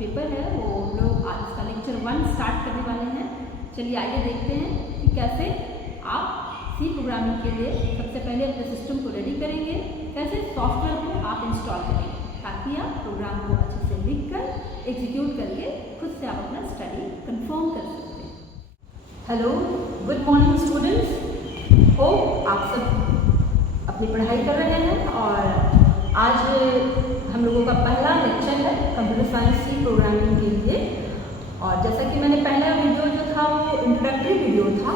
Paper है वो हम लोग आज इसका लेक्चर 1 स्टार्ट करने वाले हैं। चलिए आइए देखते हैं कि कैसे आप सी प्रोग्रामिंग के लिए सबसे पहले अपने सिस्टम को रेडी करेंगे, कैसे सॉफ्टवेयर को आप इंस्टॉल करेंगे ताकि आप प्रोग्राम को अच्छे से लिख कर एग्जीक्यूट करके खुद से आप अपना स्टडी कंफर्म कर सकते हैं। Hello, good morning students. Hope आप सब अपनी पढ़ाई कर रहे हैं और आज हम लोगों का पहला लेक्चर है कंप्यूटर साइंस सी प्रोग्रामिंग के लिए। और जैसा कि मैंने पहला वीडियो जो था वो इंट्रोडक्टरी वीडियो था,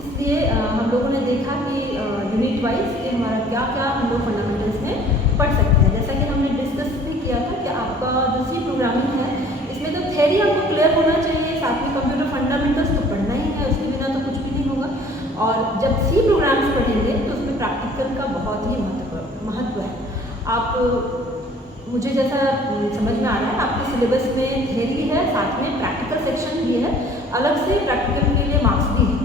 इसलिए हम लोगों ने देखा कि यूनिट वाइज कि हमारा क्या क्या हम लोग फंडामेंटल्स में पढ़ सकते हैं। जैसा कि हमने डिस्कस भी किया था कि आपका जो सी प्रोग्रामिंग है इसमें तो थ्योरी आपको क्लियर होना चाहिए, साथ में कंप्यूटर फंडामेंटल्स तो पढ़ना ही है, उसके बिना तो कुछ भी नहीं होगा। और जब सी प्रोग्राम्स पढ़ेंगे तो उसमें प्रैक्टिकल का बहुत ही महत्व है। आप मुझे जैसा समझ में आ रहा है आपके सिलेबस में थ्योरी है, साथ में प्रैक्टिकल सेक्शन भी है, अलग से प्रैक्टिकल के लिए मार्क्स भी है।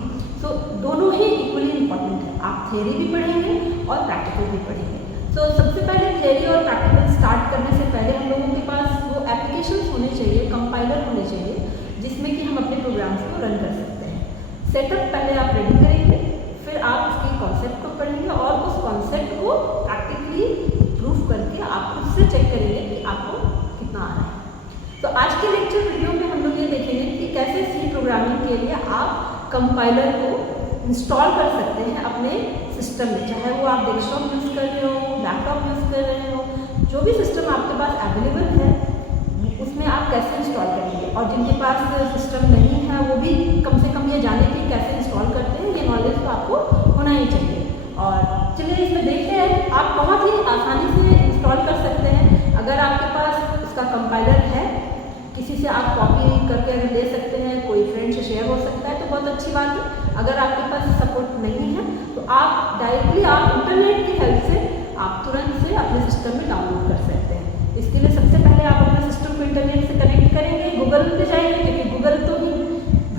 सो दोनों ही इक्वली इम्पॉर्टेंट है, आप थ्योरी भी पढ़ेंगे और प्रैक्टिकल भी पढ़ेंगे। सो सबसे पहले थ्योरी और प्रैक्टिकल स्टार्ट करने से पहले हम लोगों के पास वो एप्लीकेशंस होने चाहिए, कंपाइलर होने चाहिए, जिसमें कि हम अपने प्रोग्राम्स को रन कर सकते हैं। सेटअप पहले आप रेडी करेंगे, फिर आप उसके कॉन्सेप्ट को पढ़ेंगे और उस कॉन्सेप्ट को प्रैक्टिकली प्रूफ करके आप खुद से चेक करेंगे कि आपको कितना आ रहा है। तो आज के लेक्चर वीडियो में हम लोग ये देखेंगे कि कैसे सी प्रोग्रामिंग के लिए आप कंपाइलर को इंस्टॉल कर सकते हैं अपने सिस्टम में, चाहे वो आप डेस्कटॉप यूज़ कर रहे हो, लैपटॉप यूज़ कर रहे हो, जो भी सिस्टम आपके पास अवेलेबल है उसमें आप कैसे इंस्टॉल करेंगे। और जिनके पास सिस्टम नहीं है वो भी कम से कम ये जाने कि कैसे इंस्टॉल करते हैं, ये नॉलेज तो आपको होना ही चाहिए। और चलिए इसमें देखते हैं, आप बहुत ही आसानी से इंस्टॉल कर सकते हैं। अगर आपके पास इसका कंपाइलर है, किसी से आप कॉपी करके अगर ले सकते हैं, कोई फ्रेंड से शेयर हो सकता है तो बहुत अच्छी बात है। अगर आपके पास सपोर्ट नहीं है तो आप डायरेक्टली आप इंटरनेट की हेल्प से आप तुरंत से अपने सिस्टम में डाउनलोड कर सकते हैं। इसके लिए सबसे पहले आप अपने सिस्टम को इंटरनेट से कनेक्ट करेंगे, गूगल पे जाएंगे क्योंकि गूगल तो ही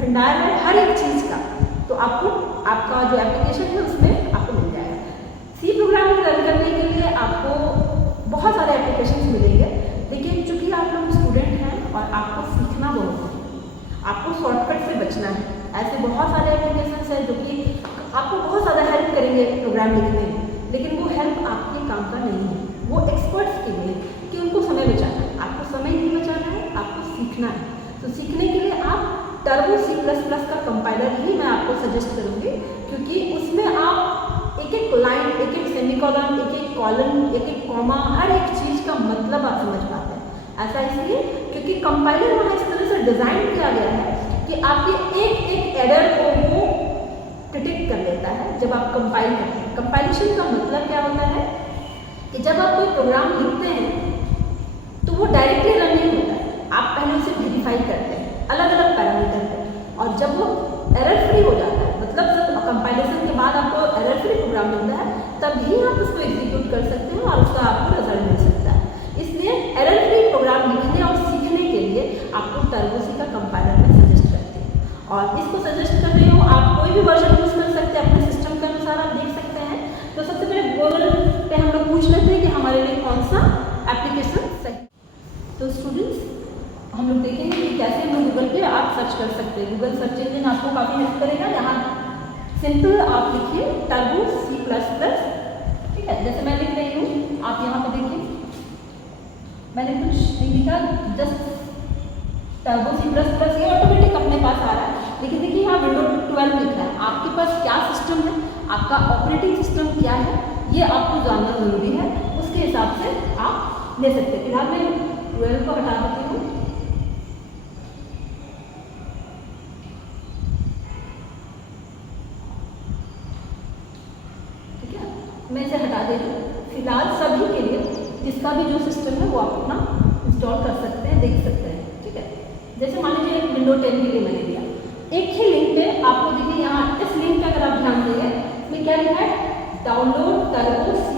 भंडार है हर एक चीज़ का, तो आपको आपका जो एप्लीकेशन है उसमें आपको मिल जाएगा। सी प्रोग्रामिंग रन करने के लिए आपको बहुत सारे एप्लीकेशंस मिलेंगे, लेकिन चूंकि आप लोग स्टूडेंट हैं और आपको सीखना बहुत है, आपको शॉर्टकट से बचना है। ऐसे बहुत सारे एप्लीकेशंस हैं जो कि आपको बहुत ज़्यादा हेल्प करेंगे प्रोग्राम लिखने में, लेकिन वो हेल्प आपके काम का नहीं है, वो एक्सपर्ट्स के लिए कि उनको समय बचाना है। आपको समय नहीं बचाना है, आपको सीखना है। तो सीखने के लिए आप टर्बो C++ का कंपाइलर ही मैं आपको सजेस्ट करूँगी, क्योंकि उसमें आप एक एक लाइन, एक एक सेमीकोलन, एक एक कॉलन, एक एक कॉमा, हर एक चीज़ का मतलब आप समझ पाते हैं। ऐसा इसलिए क्योंकि कंपाइलर वहाँ इस तरह से डिज़ाइन किया गया है कि आपके एक एक एरर को वो डिटेक्ट कर लेता है जब आप कंपाइल करते हैं। कंपाइलेशन का मतलब क्या होता है कि जब आप कोई प्रोग्राम लिखते हैं तो वो डायरेक्टली रन नहीं होता है, आप पहले उसे वेरीफाई करते हैं अलग अलग पैरामीटर पर, और जब वो एरर फ्री हो जाता है, मतलब जब कंपाइलेशन के बाद आपको एरर फ्री प्रोग्राम मिलता है, तभी आप उसको एग्जीक्यूट कर सकते हैं और उसका आपको रिजल्ट मिल सकता है। इसलिए एरर फ्री प्रोग्राम लिखने और सीखने के लिए आपको टर्बो C का कंपाइलर में सजेस्ट करते हैं। और इसको सजेस्ट कर रही हूँ, आप कोई भी वर्जन यूज़ कर सकते हैं, अपने सिस्टम के अनुसार आप देख सकते हैं। तो सबसे पहले गूगल पे हम लोग पूछ लेते हैं कि हमारे लिए कौन सा एप्लीकेशन सही। तो स्टूडेंट्स हम लोग देखेंगे कि कैसे हम गूगल पे आप सर्च कर सकते हैं। गूगल सर्च इंजन आपको काफ़ी हेल्प करेगा। यहाँ सिंपल आप लिखिए टर्बो C++, ठीक है, जैसे मैं लिख रही हूँ, आप यहाँ पे देखिए मैंने कुछ नहीं लिखा, जस्ट टर्बो C++, ये ऑटोमेटिक अपने पास आ रहा है। लेकिन देखिए यहाँ विंडो 12 लिखा है, आपके पास क्या सिस्टम है, आपका ऑपरेटिंग सिस्टम क्या है, ये आपको जानना जरूरी है, उसके हिसाब से आप ले सकते हैं। फिलहाल मैं 12 को हटा देती हूँ। ठीक है, मैं इसे हटा दे रही हूँ। फिलहाल सभी के लिए जिसका भी जो सिस्टम है वो आप अपना इंस्टॉल कर सकते हैं, देख सकते हैं। ठीक है, जैसे मान लीजिए विंडो 10 के लिए मैंने दिया, एक ही लिंक पे आपको देखिए यहाँ इस लिंक पे अगर आप ध्यान देंगे इसमें क्या लिखा है, डाउनलोड टर्बो C++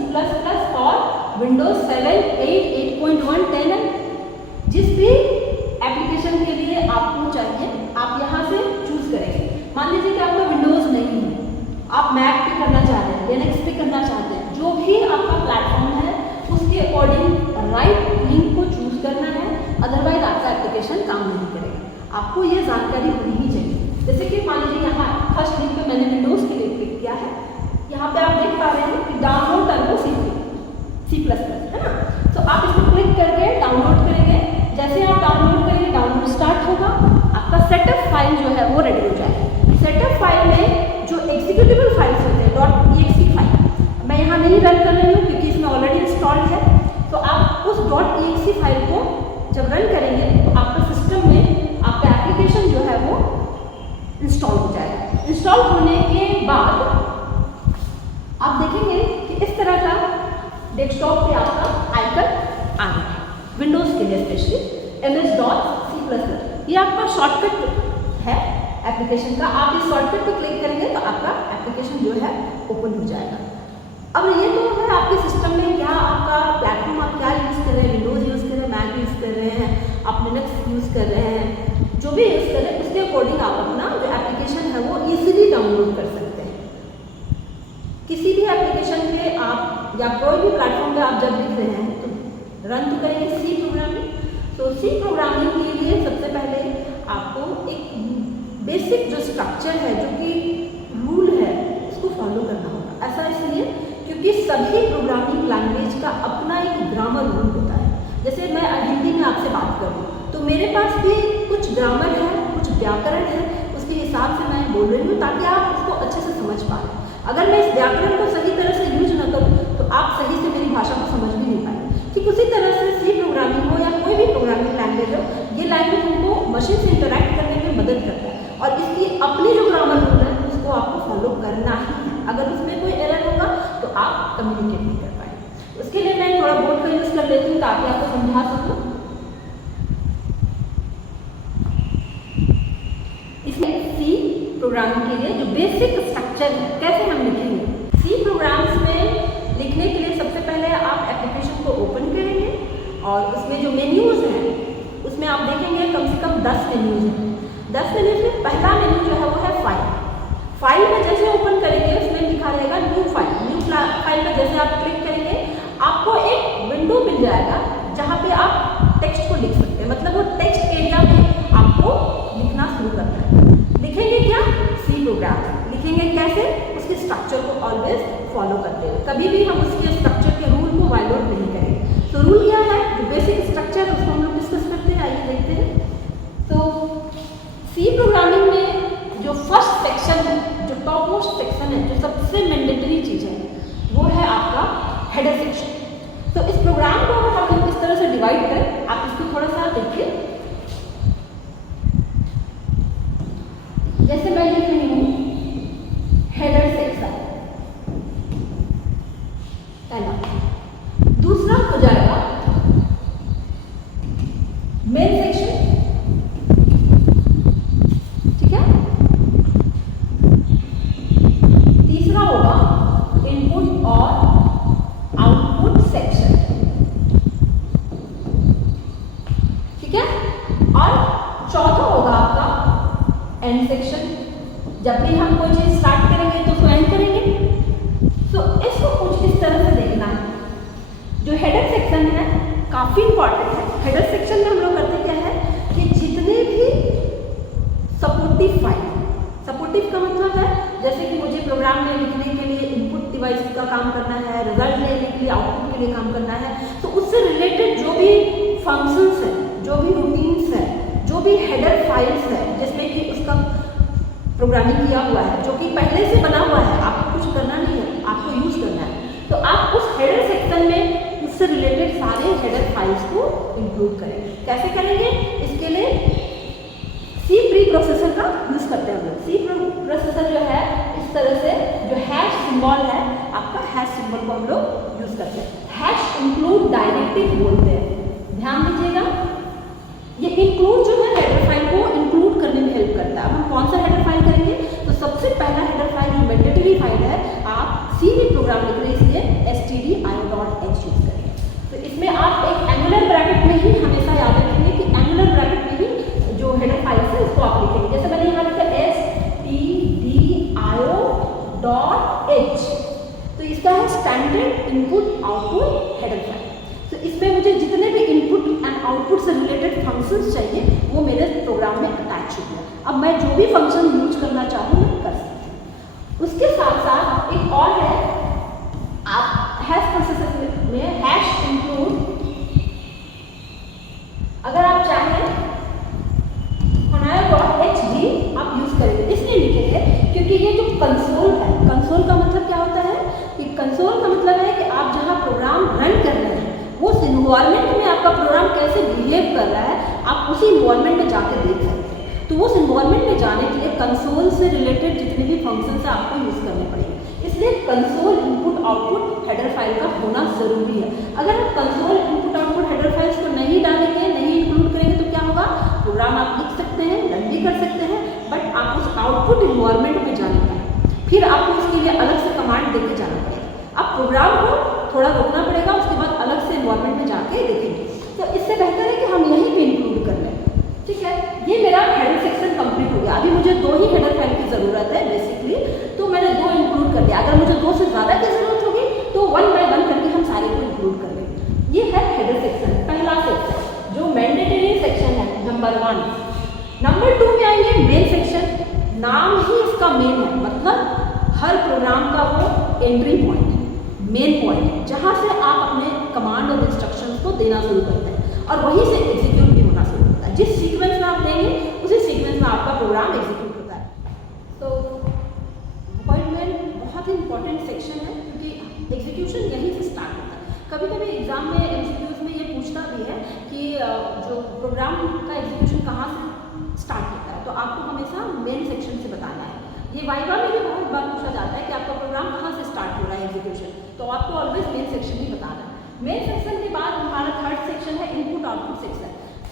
और विंडोज 7, 8, 8.1, 10 है। जिस भी एप्लीकेशन के लिए आपको चाहिए आप यहाँ से चूज करेंगे। मान लीजिए कि आपका विंडोज नहीं है, आप मैक पे करना चाहते हैं, लिनक्स पे करना चाहते हैं, जो भी आपका प्लेटफॉर्म है उसके अकॉर्डिंग राइट लिंक को चूज करना है, अदरवाइज आपका एप्लीकेशन आपको ये जानकारी होनी ही चाहिए। जैसे कि मान लीजिए यहाँ फर्स्ट लिंक पे मैंने विंडोज़ के लिए क्लिक किया है, यहाँ पे आप देख पा रहे हैं कि डाउनलोड टर्बो C++, है ना। तो आप इसको क्लिक करके डाउनलोड करेंगे। जैसे आप डाउनलोड करेंगे, डाउनलोड स्टार्ट होगा, आपका सेटअप फाइल जो है वो रेडी हो जाएगा। सेटअप फाइल में जो एग्जीक्यूटेबल फाइल्स होते हैं .exe फाइल, मैं यहाँ नहीं रन कर रही हूँ क्योंकि इसमें ऑलरेडी इंस्टॉल्ड है। तो आप उस .exe फाइल को जब रन करेंगे तो आपका सिस्टम में आपका एप्लीकेशन जो है वो इंस्टॉल हो जाएगा। इंस्टॉल होने के बाद आप देखेंगे कि इस तरह का डेस्कटॉप पे आपका आइकन आ गया है, विंडोज़ के लिए स्पेशली ms.c++। ये आपका शॉर्टकट है एप्लीकेशन का। आप इस शॉर्टकट को क्लिक करेंगे तो आपका एप्लीकेशन जो है ओपन हो जाएगा। अब ये तो है आपके सिस्टम में क्या आपका प्लेटफॉर्म आप क्या यूज़ कर रहे हैं, विंडोज़ यूज़ कर रहे हैं, मैक यूज़ कर रहे हैं, आप लिनक्स यूज़ कर रहे हैं, जो भी यूज़ कर रहे हैं उसके अकॉर्डिंग आप अपना जो एप्लीकेशन है वो ईजिली डाउनलोड कर सकते हैं। किसी भी एप्लीकेशन पे आप या कोई भी प्लेटफॉर्म पे आप जब लिख रहे हैं तो रन तो करेंगे सी प्रोग्रामिंग। तो सी प्रोग्रामिंग के लिए सबसे पहले आपको एक बेसिक जो स्ट्रक्चर है, जो कि रूल है, उसको फॉलो करना होगा। ऐसा इसलिए क्योंकि सभी प्रोग्रामिंग लैंग्वेज का अपना एक ग्रामर रूल होता है। जैसे मैं हिंदी में आपसे बात करूँ तो मेरे पास भी कुछ ग्रामर है, कुछ व्याकरण है, उसके हिसाब से मैं बोल रही हूँ ताकि आप उसको अच्छे से समझ पाएँ। अगर मैं इस व्याकरण को सही तरह से यूज न करूँ तो आप सही से मेरी भाषा को समझ भी नहीं पाएंगे। ठीक उसी तरह से सी प्रोग्रामिंग हो या कोई भी प्रोग्रामिंग लैंग्वेज हो, ये लैंग्वेज हमको मशीन से इंटरैक्ट करने में मदद करता है और इसकी अपनी जो ग्रामर रूल है उसको आपको फॉलो करना ही है। अगर उसमें कोई एरर होगा तो आप कम्युनिकेट नहीं कर पाएंगे। उसके लिए मैं थोड़ा बोर्ड का यूज़ कर लेती हूँ ताकि आपको समझा सकूँ। इसमें सी प्रोग्रामिंग के लिए जो बेसिक स्ट्रक्चर है, कैसे हम लिखेंगे। सी प्रोग्राम्स में लिखने के लिए सबसे पहले आप एप्लीकेशन को ओपन करेंगे और उसमें जो मेन्यूज़ हैं उसमें आप देखेंगे कम से कम 10 मेन्यूज़ हैं। 10 मेन्यूज़ में पहला मेन्यू जो है वो है फाइल। फाइल में जैसे ओपन करेंगे उसमें लिखा रहेगा न्यू फाइल। न्यू फाइल में जैसे आप क्लिक करेंगे आपको एक विंडो मिल जाएगा जहाँ पे आप टेक्स्ट को लिख सकते हैं। मतलब वो टेक्स्ट एरिया में आपको लिखना शुरू करना है। लिखेंगे क्या, सी प्रोग्राम लिखेंगे। कैसे, उसके स्ट्रक्चर को ऑलवेज फॉलो करते हुए, कभी भी हम उसके स्ट्रक्चर के रूल को वायलेट नहीं करेंगे। तो रूल क्या है, जो बेसिक स्ट्रक्चर है उसको हम लोग डिस्कस करते हैं। आइए देखते हैं। तो सी प्रोग्रामिंग में जो फर्स्ट सेक्शन है, जो टॉप मोस्ट सेक्शन है, जो सबसे मैंडेटरी चीज़ है, वो है आपका हेडर सेक्शन। तो इस प्रोग्राम को अगर हम लोग इस तरह से डिवाइड करें, आप इसको थोड़ा सा देखिए। जैसे मैं लिख रही हूँ हेडर सेक्शन पहला, दूसरा हो जाएगा मेन सेक्शन, ठीक है। तीसरा होगा इनपुट और आउटपुट सेक्शन, ठीक है। और चौथा होगा आपका एंड सेक्शन। जब भी हम कोई चीज स्टार्ट करेंगे तो उसको एंड करेंगे। तो इसको कुछ इस तरह से देखना है। जो हेडर सेक्शन है काफी इंपॉर्टेंट है। हेडर सेक्शन में हम लोग करते क्या है कि जितने भी सपोर्टिव फाइल, सपोर्टिव का मतलब है जैसे कि मुझे प्रोग्राम में लिखने के लिए इनपुट डिवाइस का काम करना है, रिजल्ट लेने के लिए आउटपुट के लिए काम करना है, तो उससे रिलेटेड जो भी फंक्शंस है, जो भी रूटीन्स है, जो भी हेडर फाइल्स है जिसमें कि उसका प्रोग्रामिंग किया हुआ है, जो कि पहले से बना हुआ है, आपको कुछ करना नहीं है, आपको यूज करना है। तो आप उस हेडर सेक्शन में उससे रिलेटेड सारे हेडर फाइल्स को इंक्लूड करेंगे। कैसे करेंगे, इसके लिए सी प्री प्रोसेसर का यूज करते हैं हम लोग। सी प्रोसेसर जो है इस तरह से जो हैश सिंबल है, आपका हैश सिंबल को हम लोग यूज करते हैं। हैश इंक्लूड डायरेक्टिव बोलते हैं, ध्यान दीजिएगा। ये इंक्लूड जो है हेडर फाइल को इंक्लूड करने में हेल्प करता है। हम कौन सा हेडर फाइल करेंगे, तो सबसे पहला हेडर फाइल जो मैंडेटरी फाइल है, आप सी भी प्रोग्राम लिख रहे हैं इसलिए stdio.h यूज करेंगे। तो इसमें आप एक एंगुलर ब्रैकेट में ही हमेशा याद रखेंगे कि एंगुलर ब्रैकेट में ही जो हेडर फाइल है उसको आप लिखेंगे। जैसे मैंने यहाँ लिखा stdio.h, तो इसका है standard input output header file. तो इसमें मुझे जितने भी इनपुट एंड आउटपुट से रिलेटेड फंक्शंस चाहिए वो मेरे प्रोग्राम में मैं जो भी फंक्शन यूज करना चाहूँ मैं कर सकती हूँ। उसके साथ साथ एक और है, आप हैश प्रोसेसर में हैश इंक्लूड, अगर आप चाहें .h भी आप यूज करेंगे। इसलिए लिखेंगे क्योंकि ये जो कंसोल है, कंसोल का मतलब क्या होता है कि कंसोल का मतलब है कि आप जहाँ प्रोग्राम रन कर रहे हैं उस इन्वायरमेंट में आपका प्रोग्राम कैसे बिहेव कर रहा है, आप उसी इन्वायरमेंट में जाकर देख सकते हैं। तो उस इन्वायरमेंट में जाने के लिए कंसोल से रिलेटेड जितने भी फंक्शंस है आपको यूज करने पड़ेंगे। इसलिए console input output header file का होना जरूरी है। अगर आप console input output header files को नहीं डालेंगे, नहीं इंक्लूड करेंगे तो क्या होगा, प्रोग्राम आप लिख सकते हैं, रन भी कर सकते हैं, बट आप उस आउटपुट इन्वायरमेंट में जाने का फिर आपको उसके लिए अलग से कमांड देके जाना पड़ेगा। आप प्रोग्राम को थोड़ा रोकना पड़ेगा, उसके बाद अलग से इन्वायरमेंट में जाके देखेंगे। तो इससे बेहतर है कि हम यहीं पे इंक्लूड कर लें। ठीक है, ये मेरा हेडर सेक्शन कंप्लीट हो गया। अभी मुझे 2 ही हेडर फाइल की जरूरत है बेसिकली, तो मैंने 2 इंक्लूड कर दिया। अगर मुझे 2 से ज़्यादा की जरूरत होगी तो 1 बाय 1 करके हम सारे को इंक्लूड कर लेंगे। ये है हेडर सेक्शन, पहला सेक्शन जो मैंडेटरी सेक्शन है, नंबर 1। नंबर 2 में आएंगे मेन सेक्शन। नाम ही इसका मेन है, मतलब हर प्रोग्राम का वो एंट्री पॉइंट, मेन पॉइंट, जहाँ से आप अपने कमांड और इंस्ट्रक्शंस को देना शुरू करते हैं और वहीं से एग्जीक्यूट भी होना शुरू होता है। जिस सीक्वेंस में आप देंगे उसी सीक्वेंस में आपका प्रोग्राम एग्जीक्यूट होता है। तो अपॉइंटमेंट बहुत ही इंपॉर्टेंट सेक्शन है क्योंकि एग्जीक्यूशन यहीं से स्टार्ट होता है। कभी कभी एग्जाम में एमसीक्यूज में ये पूछता भी है कि जो प्रोग्राम का एग्जीक्यूशन कहाँ से स्टार्ट होता है, तो आपको हमेशा मेन सेक्शन से बताना है। ये वाइवा में भी बहुत बार पूछा जाता है कि आपका प्रोग्राम कहाँ से स्टार्ट हो रहा है एग्जीक्यूशन, तो आपको ऑलवेज मेन सेक्शन ही बताना है। मेन सेक्शन के बाद हमारा थर्ड सेक्शन है इनपुट आउटपुट सेक्शन।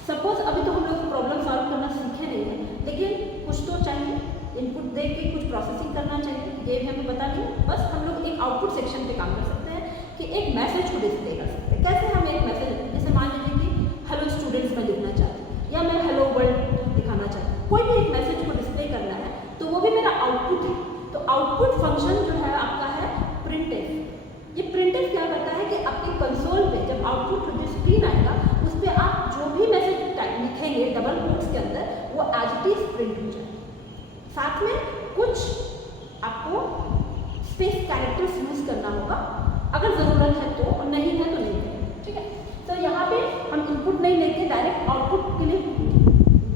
सपोज अभी तो हम लोग प्रॉब्लम सॉल्व करना सीखे नहीं है, लेकिन कुछ तो चाहिए, इनपुट दे के कुछ प्रोसेसिंग करना चाहिए, ये भी हमें बता दिया। बस हम लोग एक आउटपुट सेक्शन पे काम कर सकते हैं कि एक मैसेज को डिस्प्ले कर सकते हैं। कैसे हम एक मैसेज, जैसे मान लीजिए कि हेलो स्टूडेंट्स मैं लिखना चाहती हूँ या मैं हेलो वर्ल्ड दिखाना चाहती हूँ, कोई भी एक मैसेज को डिस्प्ले करना है तो वो भी मेरा आउटपुट है। तो आउटपुट फंक्शन जो है आपका है प्रिंटफ। ये प्रिंटफ क्या करता है कि आपके कंसोल पे जब आउटपुट जो स्क्रीन आएगा उस पर आप जो भी मैसेज लिखेंगे डबल कोट्स के अंदर वो एज इट इज प्रिंट हो जाए। साथ में कुछ आपको स्पेस कैरेक्टर्स यूज करना होगा अगर ज़रूरत है तो, और नहीं है तो नहीं है। ठीक है, तो यहाँ पे हम इनपुट नहीं लेके डायरेक्ट आउटपुट के लिए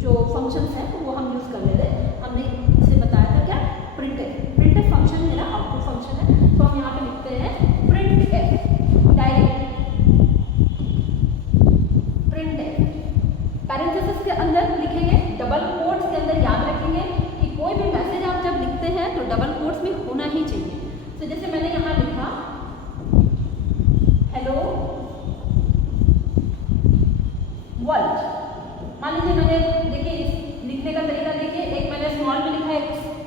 जो फंक्शंस हैं वो हम यूज़ कर लेते हैं। हमने इसे बताया था क्या, प्रिंटफ। प्रिंटफ फंक्शन मेरा आउटपुट फंक्शन है, तो हम यहाँ पे लिखते हैं प्रिंटफ डायरेक्ट प्रिंटफ। पैरेंथेसिस के अंदर लिखेंगे, डबल कोट्स के अंदर याद रखेंगे कि कोई भी मैसेज आप जब लिखते हैं तो डबल कोट्स में होना ही चाहिए। तो जैसे मैंने यहाँ लिखा हेलो वर्ल्ड, मान लीजिए मैंने देखिए लिखने का तरीका देखिए, एक मैंने स्मॉल में लिखा है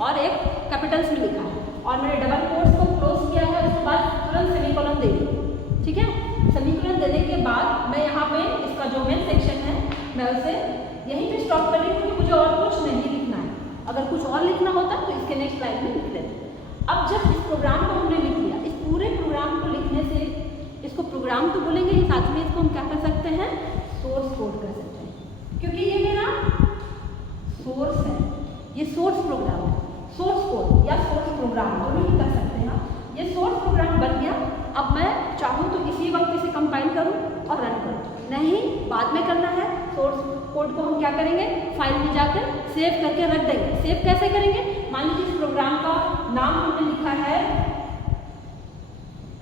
और एक कैपिटल्स में लिखा है और मैंने डबल कोट्स को क्लोज किया है, उसके बाद तुरंत सेमीकोलन दे दी। ठीक है, सेमीकोलन देने के बाद मैं यहाँ पे इसका जो मेन सेक्शन है मैं उसे यहीं पे स्टॉप कर रही हूँ क्योंकि मुझे और कुछ नहीं लिखना है। अगर कुछ और लिखना होता तो इसके नेक्स्ट लाइन में लिख देते। अब जब इस प्रोग्राम को हमने लिख लिया, इस पूरे प्रोग्राम को लिखने से, इसको प्रोग्राम तो बोलेंगे ही, साथ में इसको हम क्या कर सकते हैं, सोर्स कोड कर सकते हैं, क्योंकि ये मेरा सोर्स है, ये सोर्स प्रोग्राम है। सोर्स कोड या सोर्स प्रोग्राम दोनों ही कर सकते हैं। ये सोर्स प्रोग्राम बन गया। अब मैं चाहूँ तो इसी वक्त इसे कंपाइल करूँ और रन करूँ, नहीं बाद में करना है। सोर्स कोड को हम क्या करेंगे, फाइल में जाकर सेव करके रख देंगे। सेव कैसे करेंगे, मान लीजिए इस प्रोग्राम का नाम हमने लिखा है,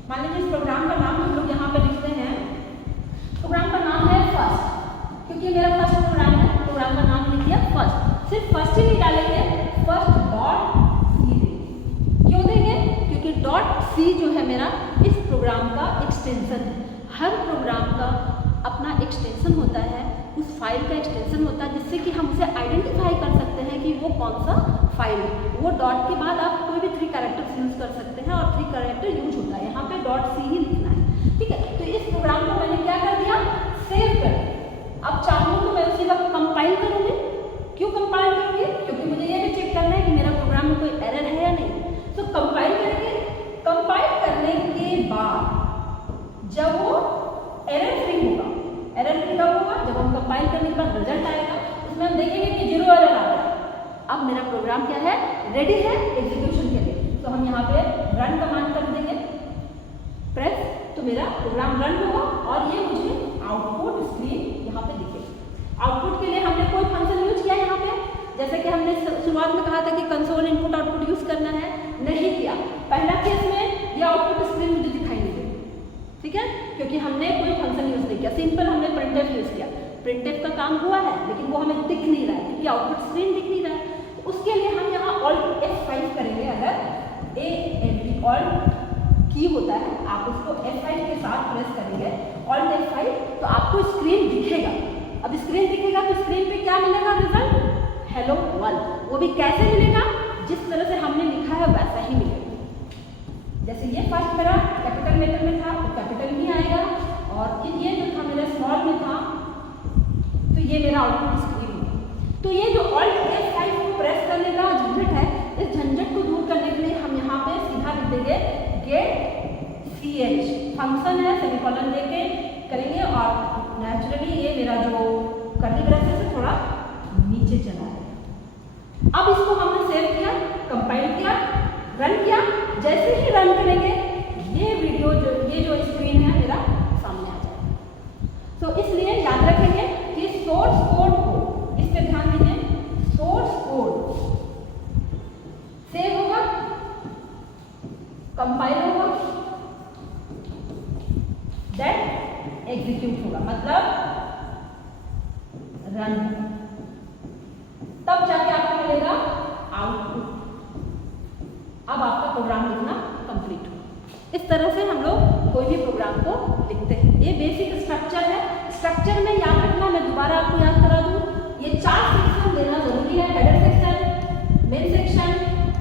मान लीजिए इस प्रोग्राम का नाम हम लोग यहाँ पे लिखते हैं, प्रोग्राम का नाम है फर्स्ट, क्योंकि मेरा फर्स्ट प्रोग्राम है, प्रोग्राम का नाम लिख दिया फर्स्ट। सिर्फ फर्स्ट ही नहीं डालेंगे, फर्स्ट डॉट सी देंगे। क्यों देंगे, क्योंकि डॉट सी जो है मेरा इस प्रोग्राम का एक्सटेंशन है। हर प्रोग्राम का अपना एक्सटेंशन होता है, उस फाइल का एक्सटेंशन होता है, जिससे कि हम उसे आइडेंटिफाई कर सकते हैं कि वो कौन सा फाइल है। वो डॉट के बाद आप कोई भी 3 कैरेक्टर्स यूज कर सकते हैं और 3 कैरेक्टर यूज होता है, यहाँ पे डॉट सी ही लिखना है। ठीक है, तो इस प्रोग्राम को मैंने क्या कर दिया, सेव कर दिया। अब चाहूँ तो मैं उसी वक्त कंपाइल करूँगी। क्यों कंपाइल करूँगी, क्योंकि मुझे ये भी चेक करना है कि मेरा प्रोग्राम में कोई एरर है या नहीं। तो कंपाइल करेंगे, कंपाइल करने के बाद जब वो एरर फ्री होगा, एरर फ्री कब होगा, जब हम कंपाइल करने के बाद रिजल्ट आएगा, उसमें हम देखेंगे कि 0 एरर आ रहा है। अब मेरा प्रोग्राम क्या है, रेडी है एग्जीक्यूशन के लिए। तो हम यहाँ पे रन कमांड कर देंगे प्रेस, तो मेरा प्रोग्राम रन होगा और ये मुझे आउटपुट स्क्रीन यहाँ पे दिखेगा। आउटपुट के लिए हमने कोई फंक्शन यूज किया यहाँ पे, जैसे कि हमने शुरुआत में कहा था कि कंसोल इनपुट आउटपुट यूज करना है, नहीं किया। पहला केस में ये आउटपुट स्क्रीन मुझे दिखाई नहीं देगी, ठीक है, क्योंकि हमने कोई फंक्शन यूज नहीं किया, सिंपल हमने प्रिंटफ यूज किया। प्रिंटफ का काम हुआ है लेकिन वो हमें दिख नहीं रहा है क्योंकि आउटपुट स्क्रीन दिख नहीं रहा है। तो उसके लिए हम यहाँ ऑल्ट F5 करेंगे। अगर ALT ऑल्ट की होता है, आप उसको F5 के साथ प्रेस करेंगे ऑल्ट F5, तो आपको स्क्रीन दिखेगा। अब स्क्रीन दिखेगा तो स्क्रीन पे क्या मिलेगा, रिजल्ट हेलो वर्ल्ड। वो भी कैसे मिलेगा, जिस तरह से हमने लिखा है वैसा ही मिलेगा। जैसे ये फर्स्ट मेरा कैपिटल लेटर में था तो कैपिटल ही आएगा, और ये जो था मेरा स्मॉल में था तो ये मेरा आउटपुट स्क्रीन होगा। तो ये जो ऑल्ट F5 को प्रेस करने का झंझट है, इस झंझट को दूर करने के लिए हम यहाँ पे सीधा लिख देंगे गेट ch फंक्शन है, सेमीकोलन देके करेंगे, और नेचुरली ये मेरा जो कर्ली ब्रेसेस है थोड़ा नीचे चला है। अब इसको हमने सेव किया, कंपाइल किया, रन किया। जैसे ही रन करेंगे ये वीडियो ये जो स्क्रीन है मेरा सामने आ जाएगा। तो इसलिए याद रखेंगे कि सोर्स कोड को, इस पे ध्यान दीजिए, सोर्स कोड सेव होगा, कंपाइल होगा, देन एग्जीक्यूट होगा, मतलब रन, तब जाके आपको मिलेगा आउटपुट। अब आपका प्रोग्राम लिखना कंप्लीट हो। इस तरह से हम लोग कोई भी प्रोग्राम को लिखते हैं। ये बेसिक स्ट्रक्चर है। स्ट्रक्चर में याद रखना, मैं दोबारा आपको याद करा दूं, ये 4 सेक्शन देना जरूरी है। Header section, main section,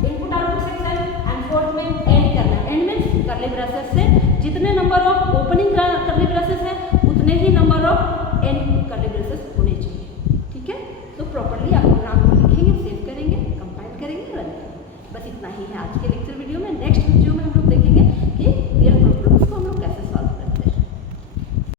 input output section, and fourth में एंड करना। एंड मीन्स कर्ली ब्रेसेस से जितने number of opening curly braces है उतने ही number of end curly braces होने चाहिए, ठीक है। तो प्रॉपर